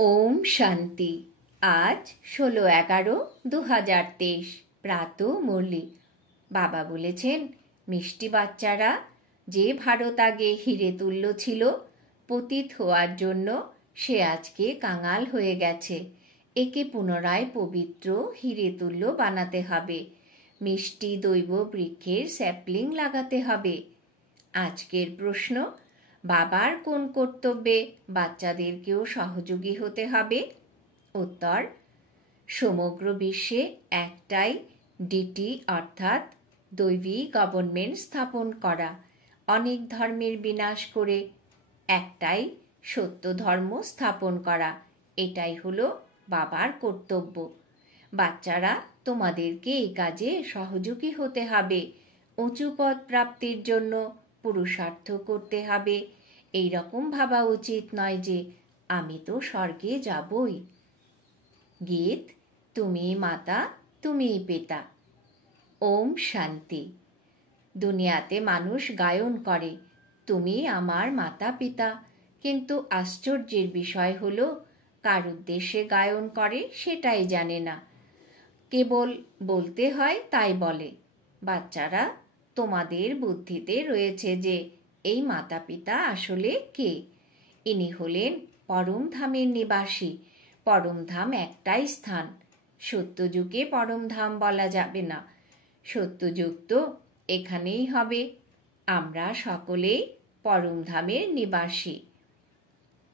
ওম শান্তি। আজ 16/11/2023 প্রাত মুরলি। বাবা বলেছেন, মিষ্টি বাচ্চারা, যে ভারত আগে হিরে তুল্য ছিল, পতিত হওয়ার জন্য সে আজকে কাঙাল হয়ে গেছে। একে পুনরায় পবিত্র হিরে তুল্য বানাতে হবে। মিষ্টি দৈব বৃক্ষের স্যাপলিং লাগাতে হবে। আজকের প্রশ্ন, বাবার কোন কর্তব্যে বাচ্চাদেরকেও সহযোগী হতে হবে? উত্তর, সমগ্র বিশ্বে একটাই ডিটি অর্থাৎ দৈবী গভর্নমেন্ট স্থাপন করা, অনেক ধর্মের বিনাশ করে একটাই সত্য ধর্ম স্থাপন করা, এটাই হলো বাবার কর্তব্য। বাচ্চারা, তোমাদেরকে এই কাজে সহযোগী হতে হবে। উঁচু পদ প্রাপ্তির জন্য পুরুষার্থ করতে হবে। এই রকম ভাবা উচিত নয় যে আমি তো স্বর্গে যাবই। গীত, তুমি মাতা তুমি পিতা। ওম শান্তি। দুনিয়াতে মানুষ গায়ন করে, তুমি আমার মাতা পিতা, কিন্তু আশ্চর্যের বিষয় হলো কার উদ্দেশ্যে গায়ন করে সেটাই জানে না, কেবল বলতে হয় তাই বলে। বাচ্চারা, তোমাদের বুদ্ধিতে রয়েছে যে এই মাতা পিতা আসলে কে। ইনি হলেন পরম ধামের নিবাসী। পরম ধাম একটাই স্থান। সত্যযুগে পরম ধাম বলা যাবে না, সত্যযুগ তো এখানেই হবে। আমরা সকলেই পরম ধামের নিবাসী।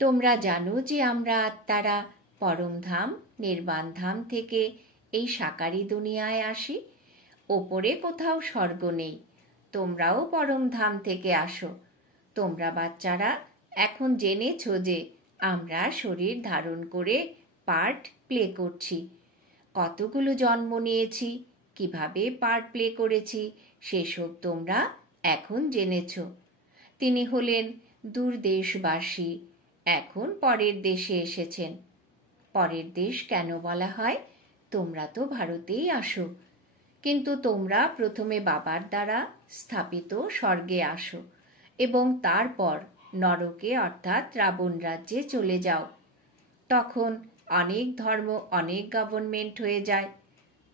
তোমরা জানো যে আমরা আত্মারা পরম ধাম নির্বাণ ধাম থেকে এই সাকারি দুনিয়ায় আসি। ওপরে কোথাও স্বর্গ নেই। তোমরাও পরম ধাম থেকে আসো। তোমরা বাচ্চারা এখন জেনেছো যে আমরা শরীর ধারণ করে পার্ট প্লে করছি। কতগুলো জন্ম নিয়েছি, কিভাবে পার্ট প্লে করেছি, সেসব তোমরা এখন জেনেছো। তিনি হলেন দূরদেশবাসী, এখন পরের দেশে এসেছেন। পরের দেশ কেন বলা হয়? তোমরা তো ভারতেই আসো, কিন্তু তোমরা প্রথমে বাবার দ্বারা স্থাপিত স্বর্গে আসো এবং তারপর নরকে অর্থাৎ রাবণ রাজ্যে চলে যাও। তখন অনেক ধর্ম, অনেক গভর্নমেন্ট হয়ে যায়।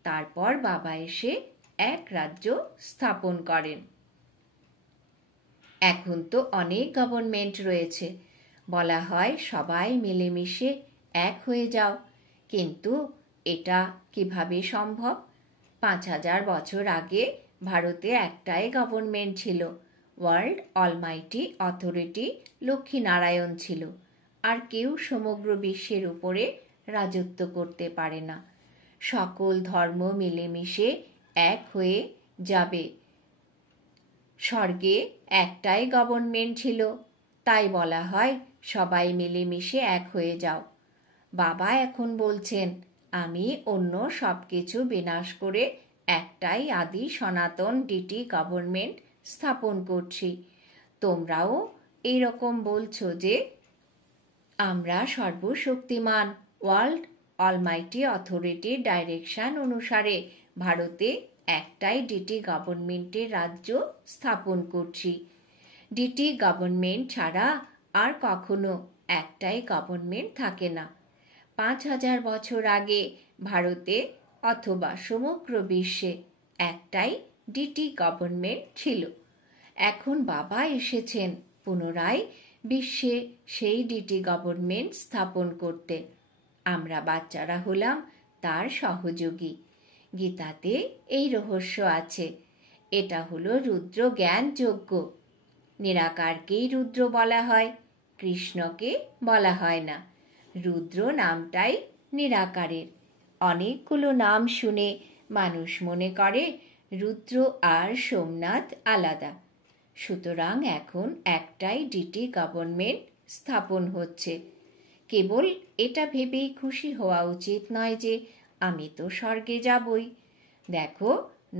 তারপর বাবা এসে এক রাজ্য স্থাপন করেন। এখন তো অনেক গভর্নমেন্ট রয়েছে। বলা হয় সবাই মিলেমিশে এক হয়ে যাও, কিন্তু এটা কিভাবে সম্ভব? 5000 বছর আগে ভারতে একটাই গভর্নমেন্ট ছিল, ওয়ার্ল্ড অলমাইটি অথরিটি লক্ষ্মীনারায়ণ ছিল। আর কেউ সমগ্র বিশ্বের উপরে রাজত্ব করতে পারে না। সকল ধর্ম মিলেমিশে এক হয়ে যাবে। স্বর্গে একটাই গভর্নমেন্ট ছিল, তাই বলা হয় সবাই মিলেমিশে এক হয়ে যাও। বাবা এখন বলছেন, আমি অন্য সব কিছু বিনাশ করে একটাই আদি সনাতন ডিটি গভর্নমেন্ট স্থাপন করছি। তোমরাও এইরকম বলছো যে আমরা সর্বশক্তিমান ওয়ার্ল্ড অলমাইটি অথরিটির ডাইরেকশন অনুসারে ভারতে একটাই ডিটি গভর্নমেন্টের রাজ্য স্থাপন করছি। ডিটি গভর্নমেন্ট ছাড়া আর কখনো একটাই গভর্নমেন্ট থাকে না। 5000 বছর আগে ভারতে অথবা সমগ্র বিশ্বে একটাই ডিটি গভর্নমেন্ট ছিল। এখন বাবা এসেছেন পুনরায় বিশ্বে সেই ডিটি গভর্নমেন্ট স্থাপন করতে। আমরা বাচ্চারা হলাম তার সহযোগী। গীতাতে এই রহস্য আছে। এটা হলো রুদ্র জ্ঞান যজ্ঞ। নিরাকারকেই রুদ্র বলা হয়, কৃষ্ণকে বলা হয় না। রুদ্র নামটাই নিরাকারের। অনেকগুলো নাম শুনে মানুষ মনে করে রুদ্র আর সোমনাথ আলাদা। সুতরাং এখন একটাই ডিটি গভর্নমেন্ট স্থাপন হচ্ছে। কেবল এটা ভেবেই খুশি হওয়া উচিত নয় যে আমি তো স্বর্গে যাবই। দেখো,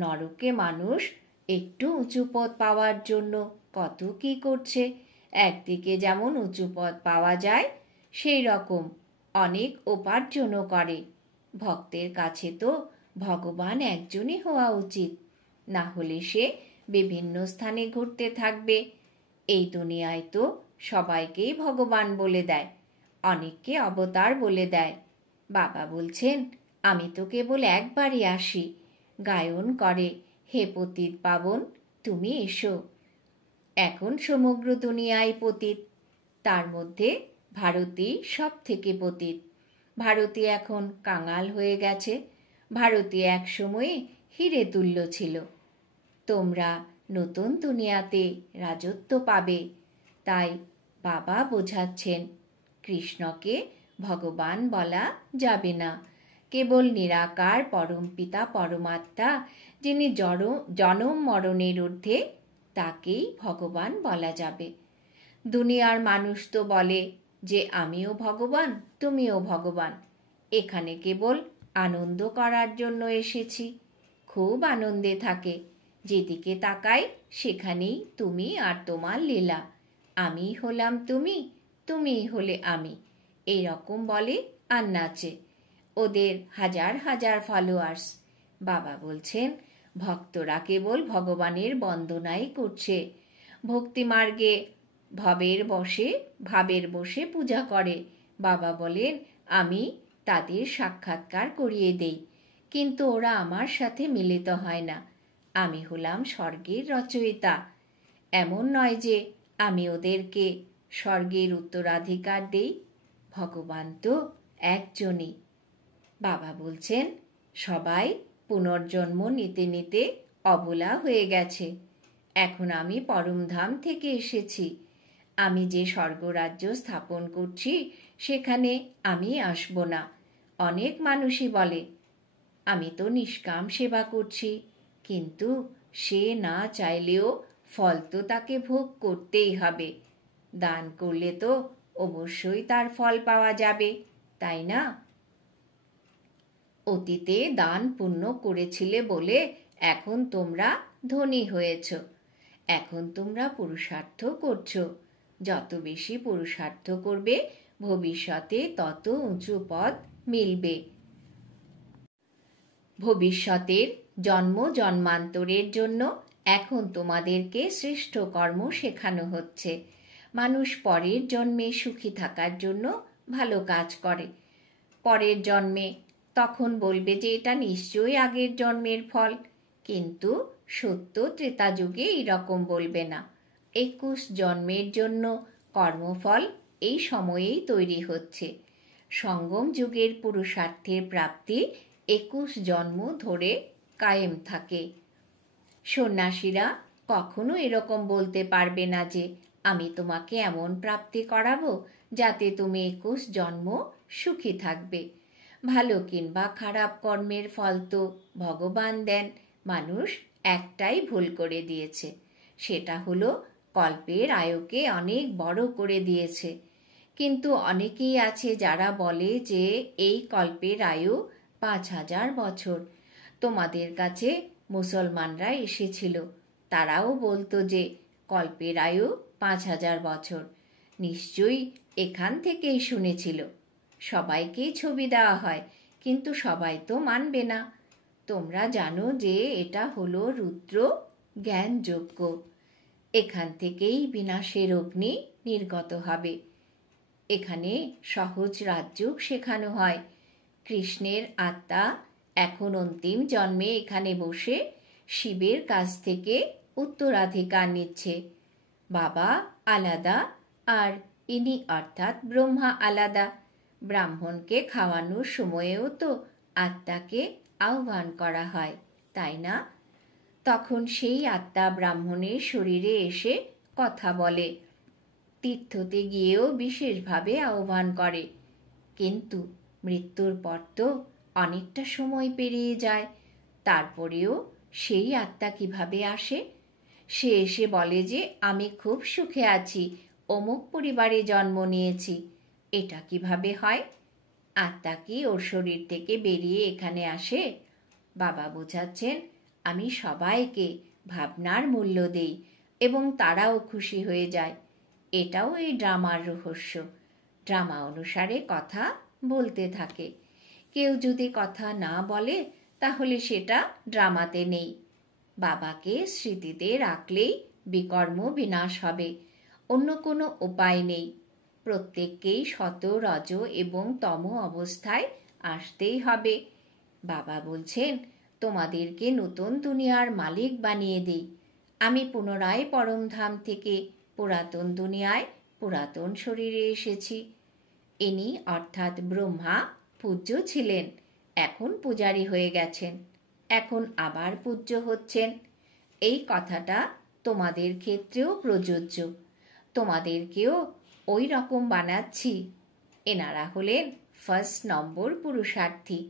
নরকে মানুষ একটু উঁচু পদ পাওয়ার জন্য কত কি করছে। একদিকে যেমন উঁচু পদ পাওয়া যায়, সেই রকম অনেক উপার্জনও করে। ভক্তের কাছে তো ভগবান একজনই হওয়া উচিত, না হলে সে বিভিন্ন স্থানে ঘুরতে থাকবে। এই দুনিয়ায় তো সবাইকেই ভগবান বলে দেয়। অনেককে অবতার বলে দেয়। বাবা বলছেন, আমি তো কেবল একবারই আসি। গায়ন করে, হে পতিত পাবন, তুমি এসো। এখন সমগ্র দুনিয়ায় পতিত, তার মধ্যে ভারতই সব থেকে পতিত। ভারতী এখন কাঙাল হয়ে গেছে। ভারতী এক সময়ে হিরে তুল্য ছিল। তোমরা নতুন দুনিয়াতে রাজত্ব পাবে। তাই বাবা বোঝাচ্ছেন, কৃষ্ণকে ভগবান বলা যাবে না। কেবল নিরাকার পরমপিতা পরমাত্মা, যিনি জনম মরণের ঊর্ধ্বে, তাকেই ভগবান বলা যাবে। দুনিয়ার মানুষ তো বলে যে আমিও ভগবান, তুমিও ভগবান। এখানে কেবল আনন্দ করার জন্য এসেছি। খুব আনন্দে থাকে। যেদিকে তাকাই সেখানেই তুমি আর তোমার লীলা। আমি হলাম তুমি, তুমি হলে আমি, এইরকম বলে আর নাচে। ওদের হাজার হাজার ফলোয়ার্স। বাবা বলছেন, ভক্তরা কেবল ভগবানের বন্দনাই করছে। ভক্তিমার্গে ভাবের বসে পূজা করে। বাবা বলেন, আমি তাদের সাক্ষাৎকার করিয়ে দেই, কিন্তু ওরা আমার সাথে মিলিত হয় না। আমি হলাম স্বর্গের রচয়িতা। এমন নয় যে আমি ওদেরকে স্বর্গের উত্তরাধিকার দেই। ভগবান তো একজনই। বাবা বলছেন, সবাই পুনর্জন্ম নিতে নিতে অবলা হয়ে গেছে। এখন আমি পরমধাম থেকে এসেছি। আমি যে স্বর্গরাজ্য স্থাপন করছি সেখানে আমি আসব না। অনেক মানুষই বলে, আমি তো নিষ্কাম সেবা করছি, কিন্তু সে না চাইলেও ফল তো তাকে ভোগ করতেই হবে। দান করলে তো অবশ্যই তার ফল পাওয়া যাবে, তাই না? অতীতে দান পুণ্য করেছিলে বলে এখন তোমরা ধনী হয়েছ। এখন তোমরা পুরুষার্থ করছো। যত বেশি পুরুষার্থ করবে, ভবিষ্যতে তত উঁচু পদ মিলবে। ভবিষ্যতের জন্ম জন্মান্তরের জন্য এখন তোমাদেরকে শ্রেষ্ঠ কর্ম শেখানো হচ্ছে। মানুষ পরের জন্মে সুখী থাকার জন্য ভালো কাজ করে। পরের জন্মে তখন বলবে যে এটা নিশ্চয়ই আগের জন্মের ফল, কিন্তু সত্য ত্রেতা যুগে এইরকম বলবে না। 21 জন্মের জন্য কর্মফল এই সময়েই তৈরি হচ্ছে। সঙ্গম যুগের পুরুষার্থের প্রাপ্তি 21 জন্ম ধরে কায়েম থাকে। সন্ন্যাসীরা কখনো এরকম বলতে পারবে না যে আমি তোমাকে এমন প্রাপ্তি করাবো যাতে তুমি 21 জন্ম সুখী থাকবে। ভালো কিংবা খারাপ কর্মের ফল তো ভগবান দেন। মানুষ একটাই ভুল করে দিয়েছে, সেটা হলো কল্পের আয়ুকে অনেক বড় করে দিয়েছে। কিন্তু অনেকেই আছে যারা বলে যে এই কল্পের আয়ু 5000 বছর। তোমাদের কাছে মুসলমানরা এসেছিল, তারাও বলতো যে কল্পের আয়ু 5000 বছর। নিশ্চয়ই এখান থেকেই শুনেছিল। সবাইকেই ছবি দেওয়া হয়, কিন্তু সবাই তো মানবে না। তোমরা জানো যে এটা হলো রুদ্র জ্ঞান যজ্ঞ। এখান থেকেই বিনাশের অগ্নি নির্গত হবে। এখানে সহজ রাজযোগ শেখানো হয়। কৃষ্ণের আত্মা এখন অন্তিম জন্মে এখানে বসে শিবের কাছ থেকে উত্তরাধিকার নিচ্ছে। বাবা আলাদা আর ইনি অর্থাৎ ব্রহ্মা আলাদা। ব্রাহ্মণকে খাওয়ানোর সময়েও তো আত্মাকে আহ্বান করা হয়, তাই না? তখন সেই আত্মা ব্রাহ্মণের শরীরে এসে কথা বলে। তীর্থতে গিয়েও বিশেষভাবে আহ্বান করে। কিন্তু মৃত্যুর পর তো অনেকটা সময় পেরিয়ে যায়। তারপরেও সেই আত্মা কিভাবে আসে? সে এসে বলে যে আমি খুব সুখে আছি, অমুক পরিবারে জন্ম নিয়েছি। এটা কিভাবে হয়? আত্মা কি ওর শরীর থেকে বেরিয়ে এখানে আসে? বাবা বোঝাচ্ছেন, আমি সবাইকে ভাবনার মূল্য দেই এবং তারাও খুশি হয়ে যায়। এটাও এই ড্রামার রহস্য। ড্রামা অনুসারে কথা বলতে থাকে। কেউ যদি কথা না বলে তাহলে সেটা ড্রামাতে নেই। বাবাকে স্মৃতিতে রাখলেই বিকর্ম বিনাশ হবে, অন্য কোনো উপায় নেই। প্রত্যেককেই শত, রজ এবং তম অবস্থায় আসতেই হবে। বাবা বলছেন, তোমাদেরকে নতুন দুনিয়ার মালিক বানিয়ে দিই। আমি পুনরায় পরমধাম থেকে পুরাতন দুনিয়ায় পুরাতন শরীরে এসেছি। ইনি অর্থাৎ ব্রহ্মা পূজ্য ছিলেন, এখন পূজারী হয়ে গেছেন, এখন আবার পূজ্য হচ্ছেন। এই কথাটা তোমাদের ক্ষেত্রেও প্রযোজ্য। তোমাদেরকেও ওই রকম বানাচ্ছি। এনারা হলেন ফার্স্ট নম্বর পুরুষার্থী,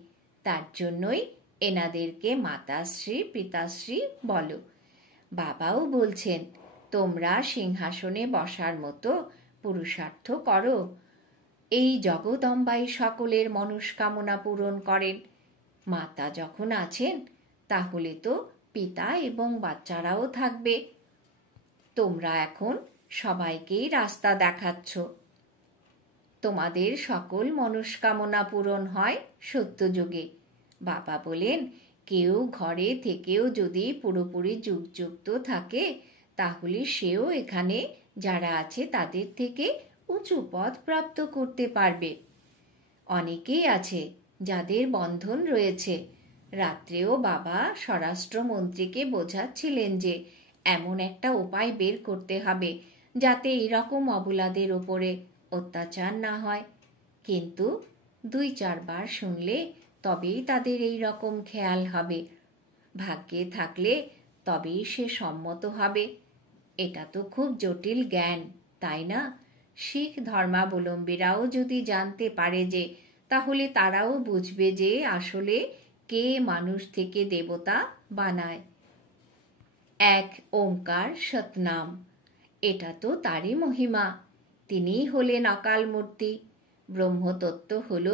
তার জন্যই এনাদেরকে মাতাশ্রী পিতাশ্রী বলো। বাবাও বলছেন, তোমরা সিংহাসনে বসার মতো পুরুষার্থ করো। এই জগদম্বাই সকলের মনস্কামনা পূরণ করেন। মাতা যখন আছেন, তাহলে তো পিতা এবং বাচ্চারাও থাকবে। তোমরা এখন সবাইকেই রাস্তা দেখাচ্ছ। তোমাদের সকল মনস্কামনা পূরণ হয় সত্যযুগে। বাবা বলেন, কেউ ঘরে থেকেও যদি পুরোপুরি যুগযুক্ত থাকে, তাহলে সেও এখানে যারা আছে তাদের থেকে উঁচু পদ প্রাপ্ত করতে পারবে। অনেকেই আছে যাদের বন্ধন রয়েছে। রাত্রেও বাবা স্বরাষ্ট্রমন্ত্রীকে বোঝাচ্ছিলেন যে এমন একটা উপায় বের করতে হবে যাতে এরকম অবলাদের ওপরে অত্যাচার না হয়। কিন্তু 2-4 বার শুনলে তবেই তাদের এই রকম খেয়াল হবে। ভাগ্যে থাকলে তবেই সে সম্মত হবে। এটা তো খুব জটিল জ্ঞান, তাই না? শিখ ধর্মাবলম্বীরাও যদি জানতে পারে যে, তাহলে তারাও বুঝবে যে আসলে কে মানুষ থেকে দেবতা বানায়। এক ওঙ্কার সতনাম, এটা তো তারই মহিমা। তিনিই হলেন অকাল মূর্তি। ব্রহ্মতত্ত্ব হল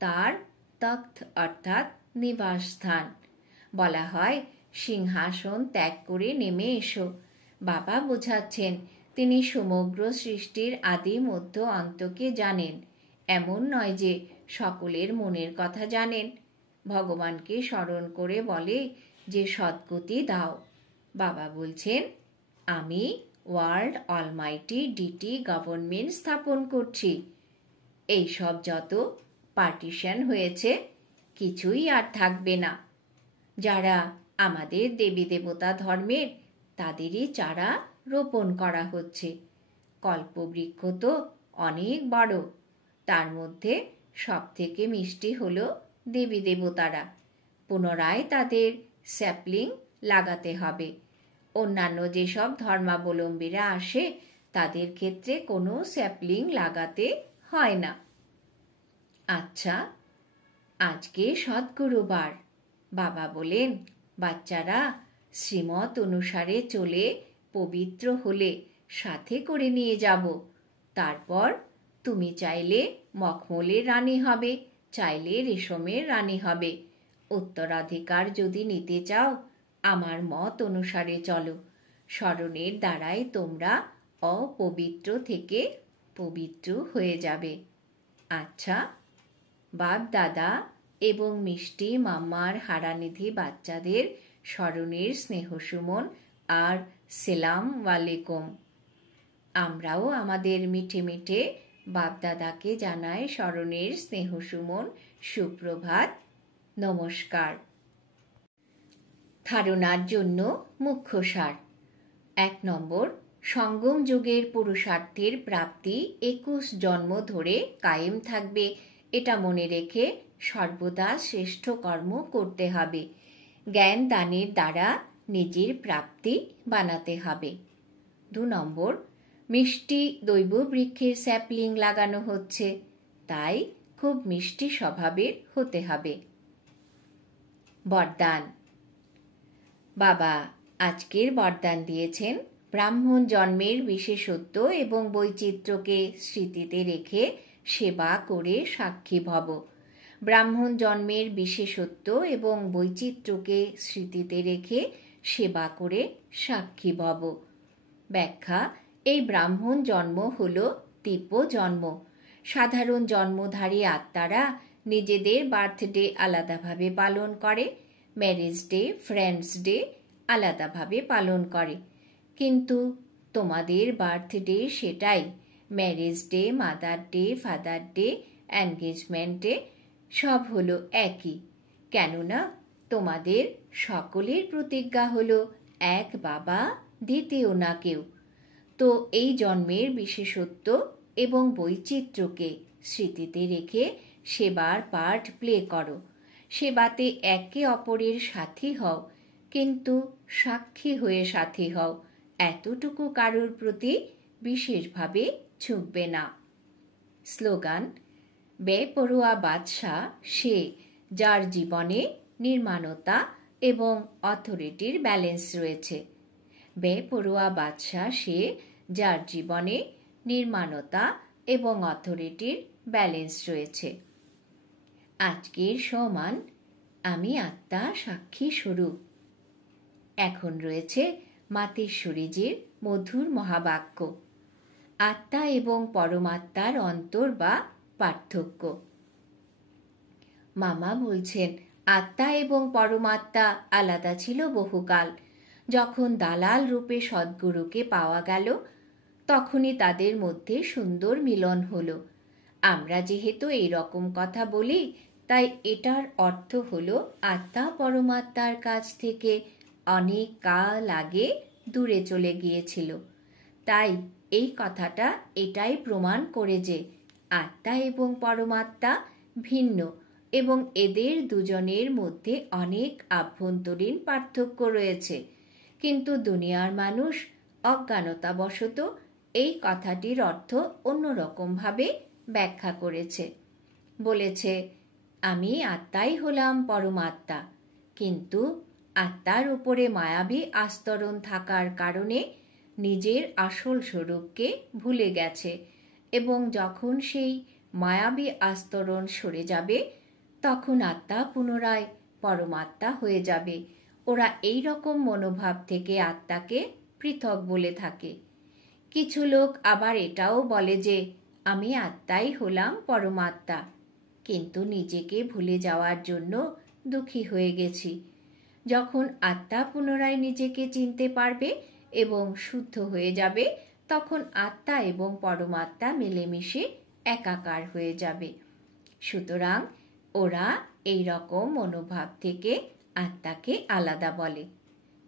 তার তখ্ত অর্থাৎ নিবাসস্থান। বলা হয়, সিংহাসন ত্যাগ করে নেমে এসো। বাবা বোঝাচ্ছেন, তিনি সমগ্র সৃষ্টির আদি মধ্য অন্তকে জানেন। এমন নয় যে সকলের মনের কথা জানেন। ভগবানকে স্মরণ করে বলে যে সদ্গতি দাও। বাবা বলছেন, আমি ওয়ার্ল্ড অলমাইটি ডিটি গভর্নমেন্ট স্থাপন করছি। এইসব যত পার্টিশন হয়েছে, কিছুই আর থাকবে না। যারা আমাদের দেবী দেবতা ধর্মের, তাদেরই চারা রোপণ করা হচ্ছে। কল্পবৃক্ষ তো অনেক বড়, তার মধ্যে সব থেকে মিষ্টি হল দেবী দেবতারা। পুনরায় তাদের স্যাপলিং লাগাতে হবে। অন্যান্য যেসব ধর্মাবলম্বীরা আসে, তাদের ক্ষেত্রে কোনো স্যাপলিং লাগাতে হয় না। আচ্ছা, আজকে সদ্গুরুবার। বাবা বলেন, বাচ্চারা শ্রীমত অনুসারে চলে পবিত্র হলে সাথে করে নিয়ে যাব। তারপর তুমি চাইলে মখমলের রানী হবে, চাইলে রেশমের রানী হবে। উত্তরাধিকার যদি নিতে চাও, আমার মত অনুসারে চলো। স্মরণের দ্বারাই তোমরা অপবিত্র থেকে পবিত্র হয়ে যাবে। আচ্ছা, বাপ দাদা এবং মিষ্টি মাম্মার হারানিধি বাচ্চাদের স্মরণের স্নেহসুমন আর সেলাম ওয়ালেকুম। আমরাও আমাদের মিঠে মিঠে বাপদাদাকে জানাই স্মরণের স্নেহসুমন, সুপ্রভাত, নমস্কার। ধারণার জন্য মুখ্য সার। 1 নম্বর, সঙ্গম যুগের পুরুষার্থের প্রাপ্তি 21 জন্ম ধরে কায়েম থাকবে, এটা মনে রেখে সর্বদা শ্রেষ্ঠ কর্ম করতে হবে। জ্ঞান দানের দ্বারা নিজের প্রাপ্তি বানাতে হবে। 2 নম্বর, মিষ্টি দৈব বৃক্ষের স্যাপলিং লাগানো হচ্ছে, তাই খুব মিষ্টি স্বভাবের হতে হবে। বরদান। বাবা আজকের বরদান দিয়েছেন, ব্রাহ্মণ জন্মের বিশেষত্ব এবং বৈচিত্র্যকে স্মৃতিতে রেখে সেবা করে সাক্ষী ভব। ব্রাহ্মণ জন্মের বিশেষত্ব এবং বৈচিত্র্যকে স্মৃতিতে রেখে সেবা করে সাক্ষী ভব। ব্যাখ্যা, এই ব্রাহ্মণ জন্ম হল দিব্য জন্ম। সাধারণ জন্মধারী আত্মারা নিজেদের বার্থডে আলাদাভাবে পালন করে, ম্যারেজ ডে, ফ্রেন্ডস ডে আলাদাভাবে পালন করে। কিন্তু তোমাদের বার্থডে সেটাই, marriage day, mother day, father day, engagement day সব হলো একই। কেননা তোমাদের সকলের প্রতিজ্ঞা হলো এক বাবা, দ্বিতীয় না কেউ। তো এই জন্মের বিশেষত্ব এবং বৈচিত্র্যকে স্মৃতিতে রেখে সেবার পার্ট প্লে করো। সেবাতে একে অপরের সাথী হও, কিন্তু সাক্ষী হয়ে সাথী হও, এতটুকু কারোর প্রতি বিশেষভাবে ঝুঁকবে না। স্লোগান: বেপরোয়া বাদশাহ সে যার জীবনে নির্মাণতা এবং অথরিটির ব্যালেন্স রয়েছে। বেপরোয়া বাদশাহ সে যার জীবনে নির্মাণতা এবং অথরিটির ব্যালেন্স রয়েছে। আজকের সমান আমি আত্মা সাক্ষী স্বরূপ। এখন রয়েছে মাতেশ্বরীজির মধুর মহাবাক্য, আত্মা এবং পরমাত্মার অন্তর বা পার্থক্য। মামা বলছেন, আত্মা এবং পরমাত্মা আলাদা ছিল বহুকাল। যখন দালাল রূপে সদ্গুরুকে পাওয়া গেল, তখনই তাদের মধ্যে সুন্দর মিলন হলো। আমরা যেহেতু এই রকম কথা বলি, তাই এটার অর্থ হলো আত্মা পরমাত্মার কাছ থেকে অনেক কাল আগে দূরে চলে গিয়েছিল। তাই এই কথাটা এটাই প্রমাণ করে যে আত্মা এবং পরমাত্মা ভিন্ন এবং এদের দুজনের মধ্যে অনেক আভ্যন্তরীণ পার্থক্য রয়েছে। কিন্তু দুনিয়ার মানুষ অজ্ঞানতাবশত এই কথাটির অর্থ অন্যরকমভাবে ব্যাখ্যা করেছে। বলেছে, আমি আত্মাই হলাম পরমাত্মা, কিন্তু আত্মার উপরে মায়াবী আস্তরণ থাকার কারণে নিজের আসল স্বরূপকে ভুলে গেছে এবং যখন সেই মায়াবী আস্তরণ সরে যাবে, তখন আত্মা পুনরায় পরমাত্মা হয়ে যাবে। ওরা এই রকম মনোভাব থেকে আত্মাকে পৃথক বলে থাকে। কিছু লোক আবার এটাও বলে যে আমি আত্মাই হলাম পরমাত্মা, কিন্তু নিজেকে ভুলে যাওয়ার জন্য দুঃখী হয়ে গেছি। যখন আত্মা পুনরায় নিজেকে চিনতে পারবে এবং শুদ্ধ হয়ে যাবে, তখন আত্মা এবং পরমাত্মা মিলেমিশে একাকার হয়ে যাবে। সুতরাং ওরা এই রকম মনোভাব থেকে আত্মাকে আলাদা বলে।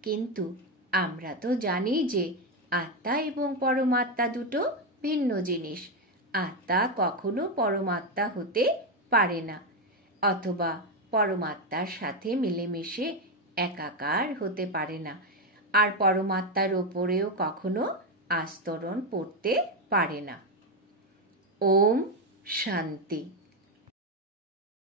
কিন্তু আমরা তো জানি যে আত্মা এবং পরমাত্মা দুটো ভিন্ন জিনিস। আত্মা কখনো পরমাত্মা হতে পারে না, অথবা পরমাত্মার সাথে মিলেমিশে একাকার হতে পারে না, আর পরমাত্মার ওপরেও কখনো আস্তরণ পড়তে পারে না। ওম শান্তি।